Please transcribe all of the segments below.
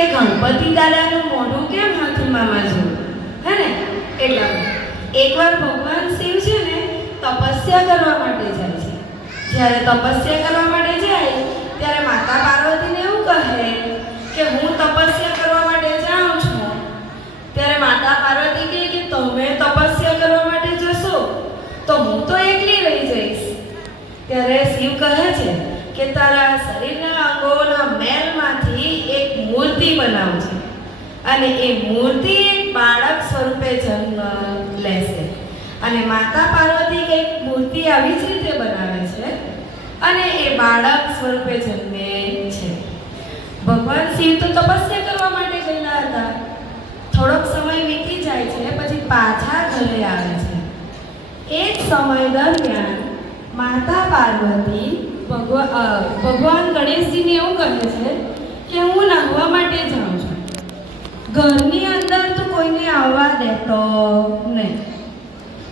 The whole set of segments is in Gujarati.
કે ગણપતિ દાદાનું મોઢું કેમ નથી મામા જેવું, હે ને? એટલા એકવાર ભગવાન શિવ છે ને તપસ્યા કરવા માટે જાય છે. જ્યારે તપસ્યા કરવા માટે જાય ત્યારે માતા પાર્વતીને એવું કહે કે હું તપસ્યા કરવા માટે જાઉં છું. ત્યારે માતા પાર્વતી કહે કે તમે તપસ્યા કરવા માટે જશો તો હું તો એકલી રહી જઈશ. ત્યારે શિવ કહે છે કે તારા શરીરના અંગોના મેલમાંથી એક મૂર્તિ બનાવજે અને એ મૂર્તિ બાળક સ્વરૂપે જન્મ લેશે. અને માતા પાર્વતી એક મૂર્તિ આવી જ રીતે બનાવે છે અને એ બાળક સ્વરૂપે જન્મે છે. ભગવાન શિવ તો તપસ્યા કરવા માટે ગયેલા હતા. થોડોક સમય વીતી જાય છે, પછી પાછા ઘરે આવે છે. એ જ સમય દરમિયાન માતા પાર્વતી ભગવાન ગણેશજીને એવું કહે છે કે હું નાહવા માટે જાઉં છું. ઘરની અંદર તો કોઈને આવવા દેતો નહીં,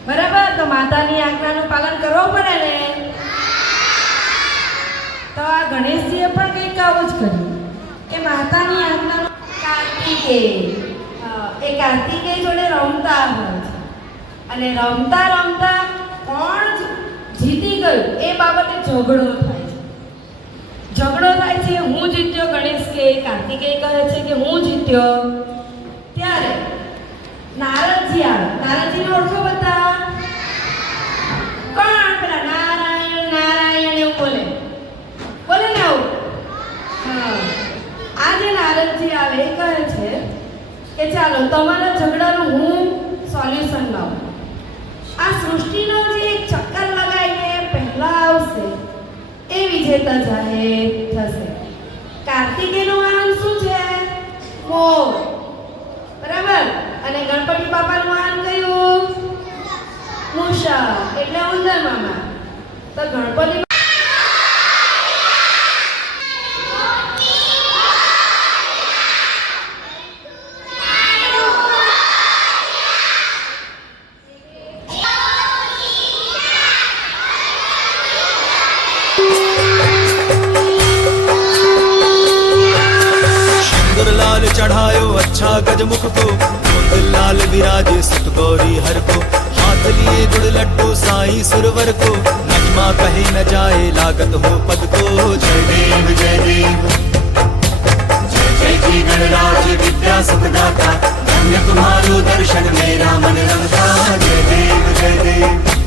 બરાબર? તો માતાની આજ્ઞાનું પાલન કરવું પડે ને. તો આ ગણેશજીએ પણ કંઈક આવું જ કર્યું કે માતાની આજ્ઞાનું કાર્તિકેય જોડે રમતા હોય છે અને રમતા રમતા કોણ જીતી ગયું એ બાબતે ઝઘડો થાય છે. હું જીત્યો, ગણેશ કે કાર્તિકેય કહે છે કે હું જીત્યો. ત્યારે નારદજી આવે. નારદજીને ઓળખો બધા? કોણ? પેલા નારાયણ નારાયણ એવું બોલે ને આવું. હા, આ જે નારદજી આવે એ કહે છે કે ચાલો તમારા ઝઘડાનું હું સોલ્યુશન લાવું. આ સૃષ્ટિનો જે એક ચક્કર લગાવીને પહેલા આવશે એ વિજેતા જાહેર થશે. કાર્તિકેયનું વાહન શું છે? મોર, બરાબર? અને ગણપતિ બાપાનું વાહન કયું? મૂષક, એટલે ઉંદર મામા. તો ગણપતિ चढ़ायो अच्छा गजमुख को, लाल विराजे सुत गौरी हर को, हाथ लिए गुड़ लड्डू साई सुरवर को, महिमा कहे न जाए लागत हो पद को। जय देव जय देव जय जय जी गणराज विद्या सुखदाता, धन्य तुम्हारो दर्शन मेरा मन रमता। जय देव जय देव